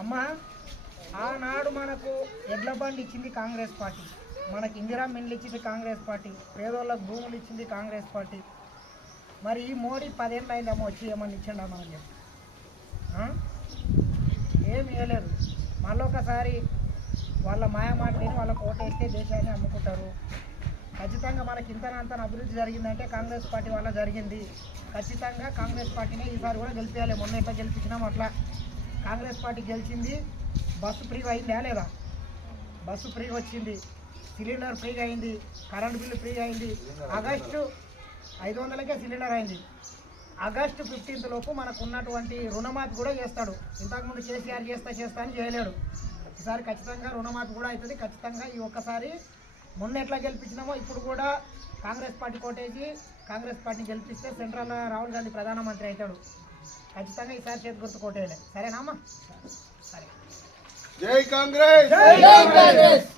అమ్మ ఆనాడు మనకు ఎడ్ల బండి ఇచ్చింది కాంగ్రెస్ పార్టీ, మనకి ఇందిరా మిన్లు ఇచ్చింది కాంగ్రెస్ పార్టీ, పేదోళ్ళకు భూములు ఇచ్చింది కాంగ్రెస్ పార్టీ. మరి ఈ మోడీ 10 ఏళ్ళు అయిందమ్మో వచ్చి ఏమన్నా ఇచ్చిండా మనం చెప్పి? ఏమి ఇవ్వలేదు. మళ్ళొకసారి వాళ్ళ మాయమాట విని వాళ్ళకు ఓటేస్తే దేశాన్ని అమ్ముకుంటారు. ఖచ్చితంగా మనకి ఇంతనంత అభివృద్ధి జరిగిందంటే కాంగ్రెస్ పార్టీ వల్ల జరిగింది. ఖచ్చితంగా కాంగ్రెస్ పార్టీనే ఈసారి కూడా గెలిపించాలి. మొన్న ఎట్లా గెలిపించినాం అట్లా కాంగ్రెస్ పార్టీ గెలిచింది. బస్సు ఫ్రీగా అయిందా లేదా? బస్సు ఫ్రీగా వచ్చింది, సిలిండర్ ఫ్రీగా అయింది, కరెంటు బిల్లు ఫ్రీగా అయింది. ఆగస్టు 500కే సిలిండర్ అయింది. ఆగస్టు 15 లోపు మనకు ఉన్నటువంటి రుణమాఫీ కూడా చేస్తాడు. ఇంతకుముందు కేసీఆర్ చేస్తా అని చేయలేడు. ఈసారి ఖచ్చితంగా రుణమాఫీ కూడా అవుతుంది. ఖచ్చితంగా ఈ ఒక్కసారి మొన్న ఎట్లా గెలిపించినామో ఇప్పుడు కూడా కాంగ్రెస్ పార్టీ కోటేసి కాంగ్రెస్ పార్టీని గెలిపిస్తే సెంట్రల్ రాహుల్ గాంధీ ప్రధానమంత్రి అవుతాడు. ఖచ్చితంగా ఈసారి చేతి గుర్తు కోటేయాలి. సరేనా అమ్మా? సరే. జై కాంగ్రెస్.